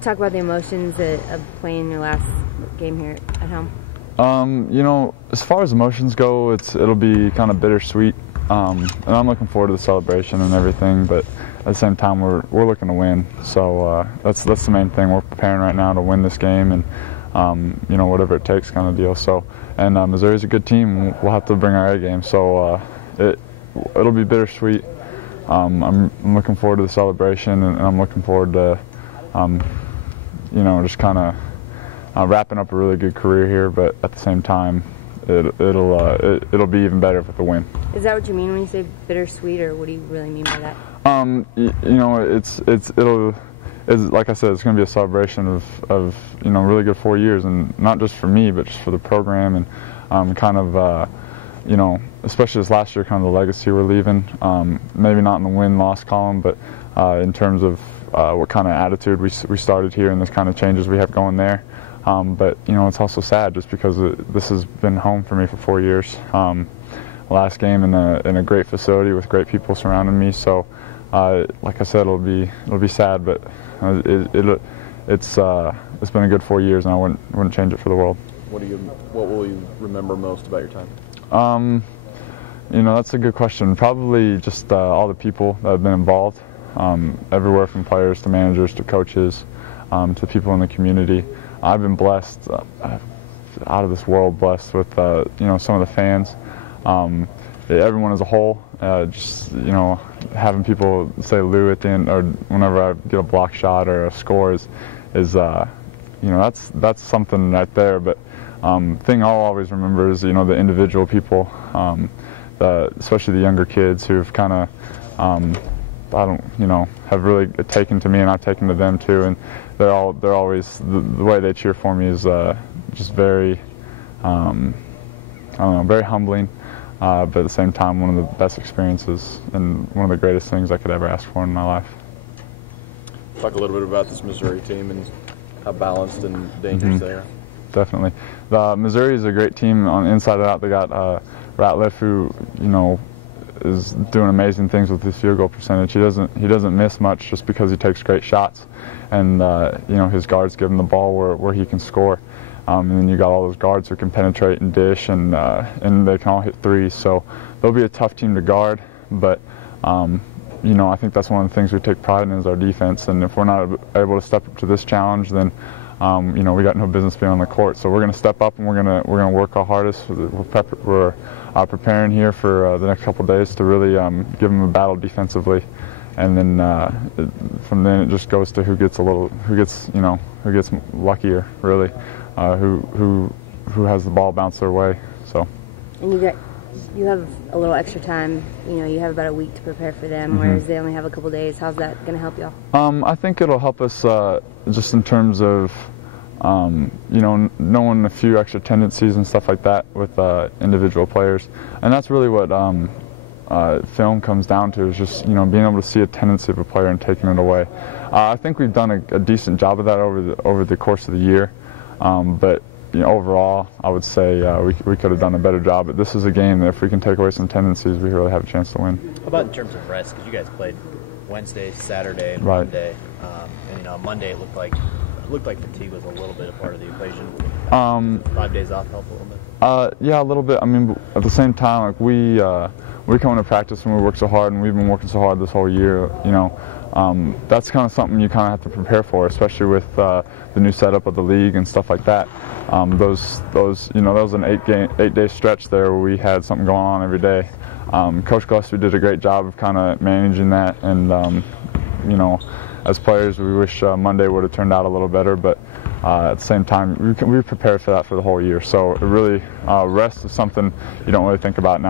Talk about the emotions of playing your last game here at home. You know, as far as emotions go, it'll be kind of bittersweet, and I'm looking forward to the celebration and everything. But at the same time, we're looking to win. So that's the main thing. We're preparing right now to win this game, and you know, whatever it takes, kind of deal. So, and Missouri's a good team. We'll have to bring our A game. So it'll be bittersweet. I'm looking forward to the celebration, and I'm looking forward to you know, just kind of wrapping up a really good career here, but at the same time, it'll be even better with a win. Is that what you mean when you say bittersweet, or what do you really mean by that? You know, it's like I said, it's going to be a celebration of you know, really good 4 years, and not just for me, but just for the program, and kind of you know, especially this last year, kind of the legacy we're leaving. Maybe not in the win-loss column, but in terms of what kind of attitude we started here and this kind of changes we have going there. But you know, it's also sad just because this has been home for me for 4 years. Last game in a great facility with great people surrounding me. So, like I said, it'll be sad, but it's been a good 4 years, and I wouldn't change it for the world. What will you remember most about your time? You know, that's a good question. Probably just all the people that have been involved, everywhere from players to managers to coaches, to people in the community. I've been blessed, out of this world blessed with you know, some of the fans, everyone as a whole. Just, you know, having people say Lou at the end, or whenever I get a block shot or a score is you know, that's something right there. But thing I'll always remember is, you know, the individual people, especially the younger kids who've kind of you know, have really taken to me, and I've taken to them too, and they're always the way they cheer for me is just very I don't know, very humbling, but at the same time one of the best experiences and one of the greatest things I could ever ask for in my life. Talk a little bit about this Missouri team and how balanced and dangerous they are. Definitely. Missouri is a great team on the inside and out. They got Ratliff, who, you know, is doing amazing things with his field goal percentage. He doesn't miss much just because he takes great shots, and you know, his guards give him the ball where he can score. And then you got all those guards who can penetrate and dish, and they can all hit threes. So they'll be a tough team to guard, but you know, I think that's one of the things we take pride in is our defense. And if we're not able to step up to this challenge, then you know, we got no business being on the court. So we're going to step up, and we're going to work our hardest. We're preparing here for the next couple of days to really give them a battle defensively, and then from then it just goes to who gets luckier, really, who has the ball bounce their way. So. And you have a little extra time. You know, you have about a week to prepare for them, whereas they only have a couple days. How's that going to help y'all? I think it'll help us just in terms of you know, knowing a few extra tendencies and stuff like that with individual players, and that's really what film comes down to, is just, you know, being able to see a tendency of a player and taking it away. I think we've done a decent job of that over the course of the year, but you know, overall, I would say we could have done a better job. But this is a game that if we can take away some tendencies, we really have a chance to win. How about in terms of rest? Because you guys played Wednesday, Saturday, and right. Monday, and you know, Monday it looked like fatigue was a little bit a part of the equation. 5 days off helped a little bit. Yeah, a little bit. I mean, at the same time, like we come into practice and we work so hard, and we've been working so hard this whole year. You know, that's kind of something you kind of have to prepare for, especially with the new setup of the league and stuff like that. Those you know, that was an 8-day stretch there where we had something going on every day. Coach Gillespie did a great job of kind of managing that, and you know, as players, we wish Monday would have turned out a little better, but at the same time, we prepared for that for the whole year. So it really, rest is something you don't really think about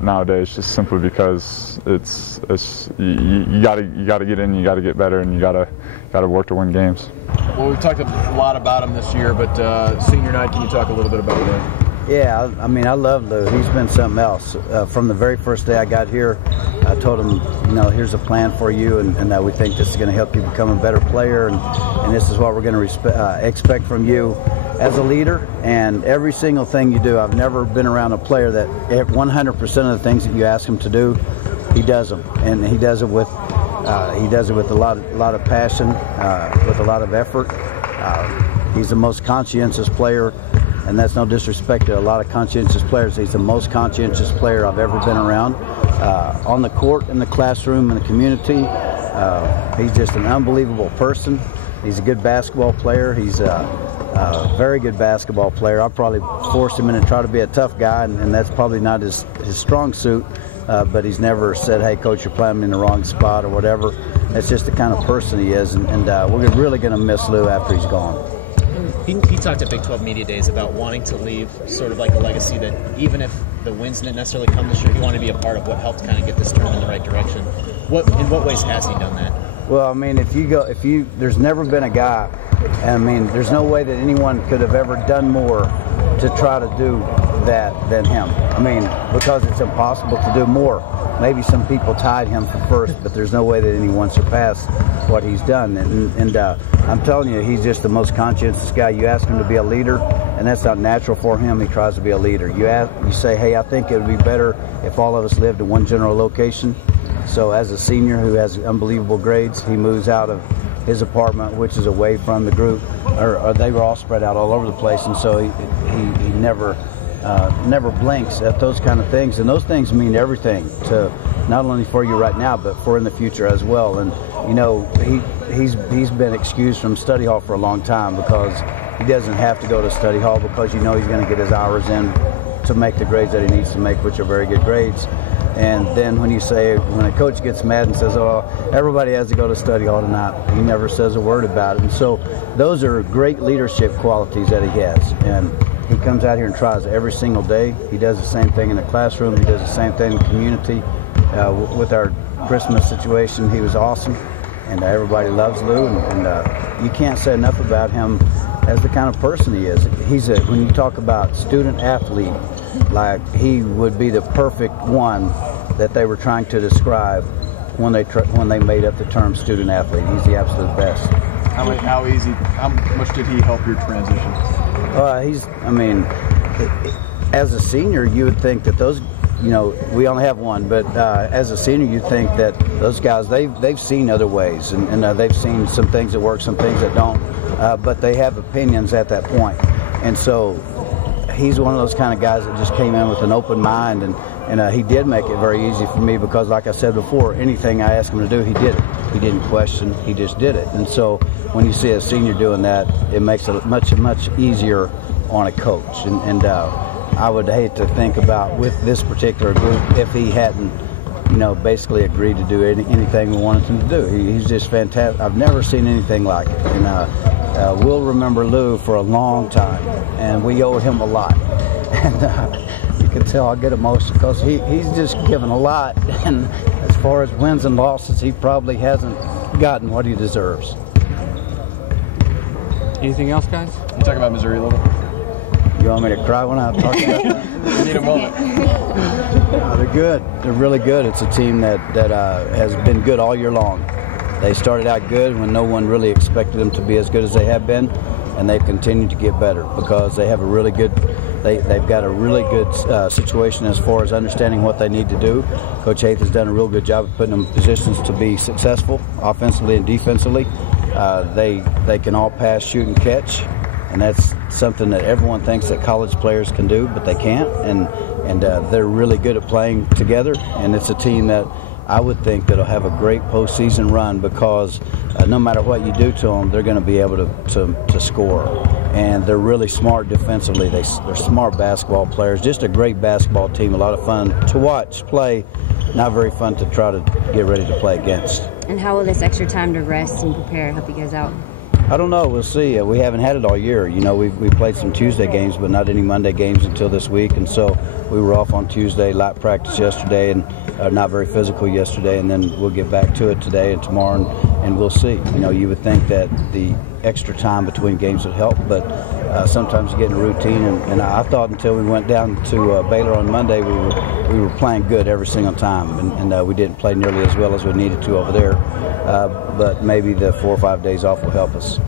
nowadays, just simply because you got to get in, you got to get better, and you got to work to win games. Well, we've talked a lot about him this year, but senior night, can you talk a little bit about Lou? Yeah, I mean, I love Lou. He's been something else. From the very first day I got here, I told him, you know, here's a plan for you, and that we think this is going to help you become a better player, and this is what we're going to expect from you as a leader. And every single thing you do, I've never been around a player that 100% of the things that you ask him to do, he does them, and he does it with He does it with a lot of passion, with a lot of effort. He's the most conscientious player, and that's no disrespect to a lot of conscientious players. He's the most conscientious player I've ever been around. On the court, in the classroom, in the community, he's just an unbelievable person. He's a good basketball player. He's a very good basketball player. I probably forced him in and try to be a tough guy, and that's probably not his strong suit. But he's never said, "Hey, coach, you're playing me in the wrong spot" or whatever. That's just the kind of person he is, and we're really going to miss Lou after he's gone. He talked at Big 12 Media Days about wanting to leave sort of like a legacy that even if the wins didn't necessarily come this year, he wanted to be a part of what helped kind of get this turned in the right direction. In what ways has he done that? Well, I mean, there's never been a guy, I mean, there's no way that anyone could have ever done more to try to do that than him. I mean, because it's impossible to do more. Maybe some people tied him for first, but there's no way that anyone surpassed what he's done. And I'm telling you, he's just the most conscientious guy. You ask him to be a leader, and that's not natural for him. He tries to be a leader. You say, "Hey, I think it would be better if all of us lived in one general location." So as a senior who has unbelievable grades, he moves out of his apartment, which is away from the group, or they were all spread out all over the place, and so he never blinks at those kind of things, and those things mean everything to not only for you right now, but for in the future as well. And you know, he's been excused from study hall for a long time because he doesn't have to go to study hall because you know he's going to get his hours in to make the grades that he needs to make, which are very good grades. And then when a coach gets mad and says, "Oh, everybody has to go to study hall tonight," he never says a word about it. And so those are great leadership qualities that he has. And he comes out here and tries every single day. He does the same thing in the classroom. He does the same thing in the community. With our Christmas situation, he was awesome. And everybody loves Lou. And you can't say enough about him as the kind of person he is. When you talk about student athlete, like he would be the perfect one that they were trying to describe when they made up the term student athlete. He's the absolute best. How much did he help your transition? As a senior, you would think that those, you know, we only have one, but as a senior, you think that those guys, they've seen other ways, and they've seen some things that work, some things that don't, but they have opinions at that point. And so he's one of those kind of guys that just came in with an open mind, and he did make it very easy for me because, like I said before, anything I asked him to do, he did it. He didn't question, he just did it. And so when you see a senior doing that, it makes it much, much easier on a coach. And I would hate to think about with this particular group if he hadn't, you know, basically agreed to do anything we wanted him to do. He's just fantastic. I've never seen anything like it. And we'll remember Lou for a long time, and we owe him a lot. And you can tell I get emotional because he's just given a lot. And as far as wins and losses, he probably hasn't gotten what he deserves. Anything else, guys? Can you talk about Missouri a little? You want me to cry when I talk about that? I need a moment. They're good. They're really good. It's a team that has been good all year long. They started out good when no one really expected them to be as good as they have been, and they've continued to get better because they have a really good. They've got a really good situation as far as understanding what they need to do. Coach Haith has done a real good job of putting them in positions to be successful offensively and defensively. They can all pass, shoot, and catch, and that's something that everyone thinks that college players can do, but they can't. And they're really good at playing together. And it's a team that I would think that'll have a great postseason run because no matter what you do to them, they're going to be able to score. And they're really smart defensively. They're smart basketball players. Just a great basketball team. A lot of fun to watch play. Not very fun to try to get ready to play against. And how will this extra time to rest and prepare help you guys out? I don't know. We'll see. We haven't had it all year. You know, we played some Tuesday games, but not any Monday games until this week. And so we were off on Tuesday, light practice yesterday, and not very physical yesterday. And then we'll get back to it today and tomorrow, and we'll see. You know, you would think that the extra time between games would help, but sometimes you get in a routine. And I thought until we went down to Baylor on Monday, we were playing good every single time, and we didn't play nearly as well as we needed to over there. But maybe the 4 or 5 days off will help us.